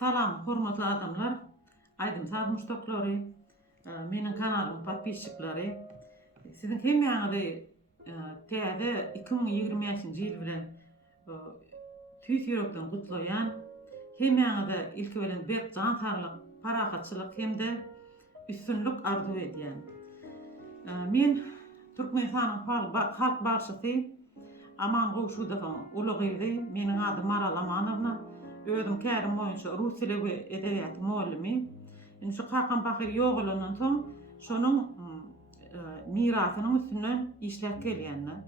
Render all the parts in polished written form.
Salam, hormatly adamlar. Aydım sarmıştokları, menin kanalım podpисчиклары. Sizin hemýäňizi täze 2025-nji ýyl bilen tüýs ýürekden gutlaýan, hemýäňize ilki bilen berk jan saglyk, parahatçylyk hemde üstünlük arzu edýän. Men Türkmenistanyň halk başçysy Aman Gowşudowyň ulygyzy, meniň adym Maral Amanowna. Özüm kärim boýunça rus dili we edebiýaty muallimi. Indi şu Hakan Bahyr ýogulandan soň şonuň mirasynyň üstünden işläp gelýänler.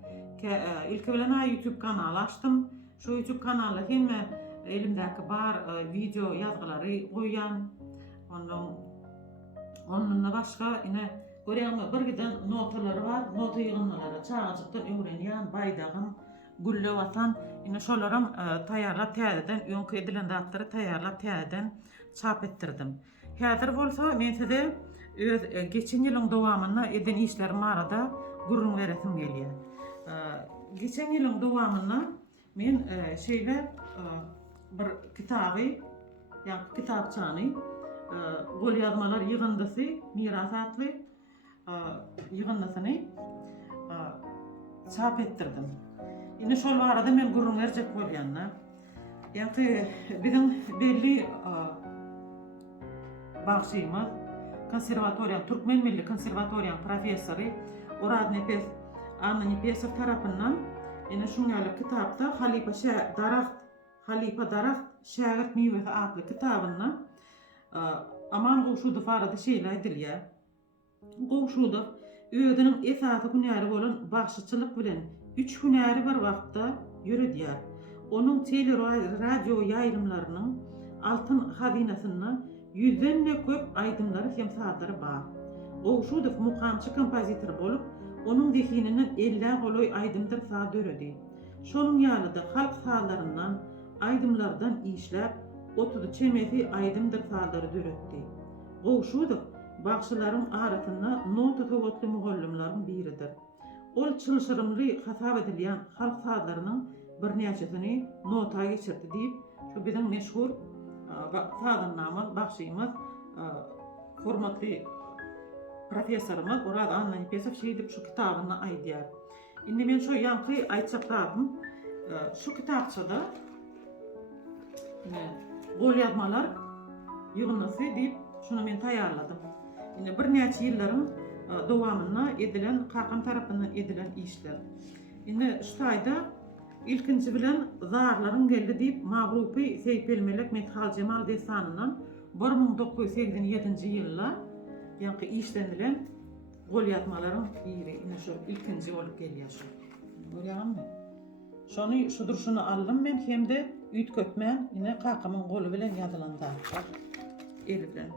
Ilki bilen YouTube kanaly açdym. Şu YouTube kanaly hemme elimdäki bar video ýazgylary goýan. Onunla başga ine görýärmi bir giden notalary bar, nota ýygnalary çağajykdan öwrenýän, baýdagym gülle batan, ine şolaram taýýarlap täzeden, öňkü edilen datlary taýýarlap täzeden çap etdirdim. Häzir bolsa men size öz geçen ýylyň dowamyna eden işlerim arada gurrun beresim gelýär. Geçen ýylyň dowamyna men şeýle bir kitaby, ýa kitapçany gol ýazmalar ýygyndysy, miras atly ýygyndasyny çap etdirdim. Ine şol arada men gurrun berjek bolýanlar. Ýa-ki biziň belli bagşymyz konservatoriýa, Türkmen Milli Konservatoriýa professory Orad Nepes Anna Nepesow tarapyndan ine şuňaly kitapda Halipa Daraxt şägirt miwesi adly kitabyndan Aman Gowşudow arada şeýle edilýär. Gowşudow özüniň esasy hünäri bolan bagşyçylyk bilen 3 hünäri bir wagtda ýöredýär. Onuň tele radio ýaýrymlarynyň altyn hazinasyna ýüzden köp aýdymlary hem sadary bar. Gowşudow mukamçy kompozitor bolup, onuň zehininden 50 goloý aýdymdyr sad öredi. Şonuň ýalyda halk salaryndan, aýdymlardan işläp, 30 çemesi aýdymdyr sadary döretdi. Gowşudow bagşylaryň arasynda nota togotly mugallimlaryň biridir. Ol çylşyrymly hasap edilýän halk sadlarynyň bir näçesini nota geçirdi diýip, şu biziň meşhur sadynamyz, bagşymyz, hormatly professorymyz Orad Anna Nepesow şeýdip şu kitabyny aýdýar. Indi men şu ýanky aýtjaklarym, şu kitapçada gol ýazmalar ýygnasy diýip şunu men taýýarladym. Indi bir näçe ýyllaryň dowamyna edilen, Hakan tarapyndan edilen işler. Indi şu taýda ilkinji bilen zarlaryň geldi diýip Magrupi Seypelmelek Methal Cemal destanyndan 1987-nji ýylda ýa-ki işlendilen gol ýazmalaryň biri. Indi şu ilkinji bolup gelýär şu. Görýärmi? Şonu şu durşuny aldym men hemde üýtköpmän ine Hakamyň goly bilen ýazylan zatlar. El bilen.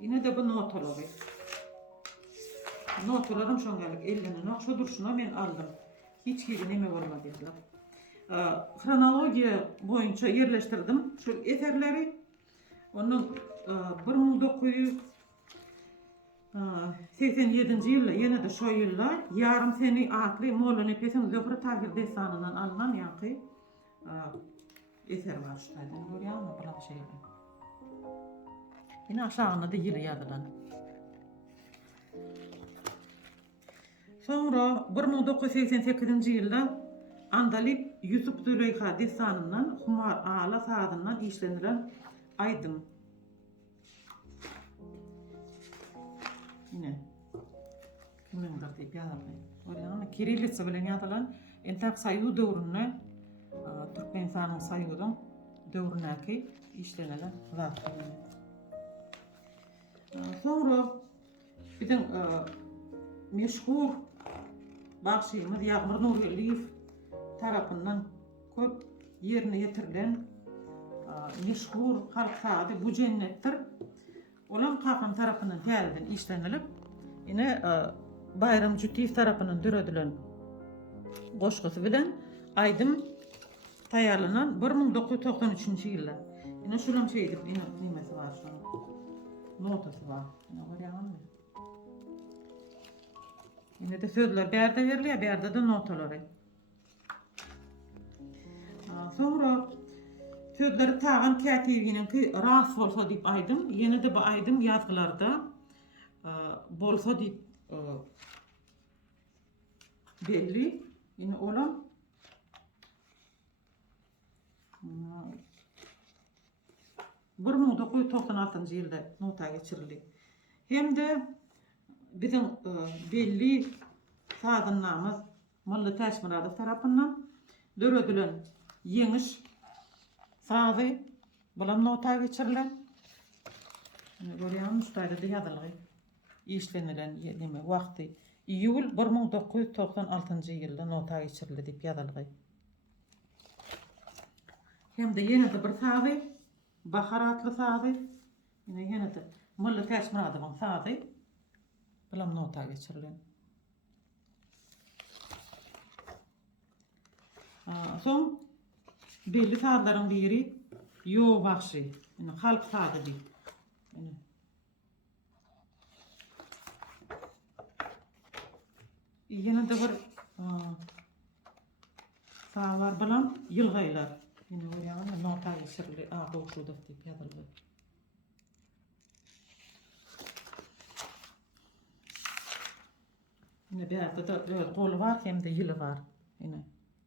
Ine de bu notalary. Notalarym şoňalyk eline şu durşuna men aldym. Hiç gibi neme bolmadylar. Kronologiýa boýunça ýerleşdirdim şu eserleri. Onuň 1987-nji ýylda ýene de şo ýylda Ýarym seni atly Molla Nepesiň Zöhre Tahir destanyndan alynan ýa-ki eser bar şu taýda. Görýärmi bu şeýle? Ine aşağına da ýyly ýazylan. Sonra 1988-nji ýylda Andalip Yusuf Züleyha destanyndan Humar Ala sadyndan işlenilen aýdym. Ine kimdir diýip ýazarlar. Görýärmi? Kirillitsa bilen ýazylan entak saýu döwrüne Türkmenistanyň saýudyň döwrünäki işlenilen zatlar. Sonra biziň meşhur bagşymyz Ýagmyr Nuraliýew tarapyndan köp ýerine ýetirilen meşhur halk sady Bu Jennetdir. Olan Hakan tarapyndan täzeden işlenilip, ine Bayram Jütiýew tarapyndan döredilen goşgusy bilen aýdym taýýarlanan 1993-nji ýylda. Ine şulam şeýdip nimesi bar şu. Notasy bar. Ine görýärmi? Ine de sözler bärde berilýär, bärde de notalary. Sonra sözleri tağan kätibinin ki ras bolsa diýip aýdym. Ýene de bu aýdym ýazgylarda bolsa diýip belli. Ýene olam 1996-njy ýylda nota geçirildi. Hem de bizim belli sadynnamyz Molla Täşmiradow tarapyndan döredilen ýeňiş sady bilen nota geçirilen. Görýän ustaýda ýazyly işlenilen näme wagty iýul 1996-njy ýylda nota geçirildi diýip ýazyly. Hem de ýene de bir sady Bahar adly sady. Ýene de Molla Täşmiradowyň sady bilen nota geçirilen. Soň belli sadylaryň biri ýo bagşy, ýani halk sady diýip. Ýene de bir sadylar bilen ýylgylar. Ýene görýän nota geçirildi, gowşudyk diýip ýazyldy. Ýene bäde de gol bar hem de ýyly bar. Ýene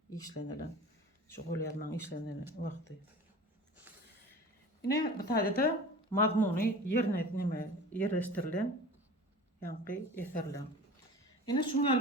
işlenilen, şu gol ýazmaň işlenilen wagty. Ýene bu taýda mazmuny ýerine näme ýerleşdirilen ýanky eserler. Ýene şuňa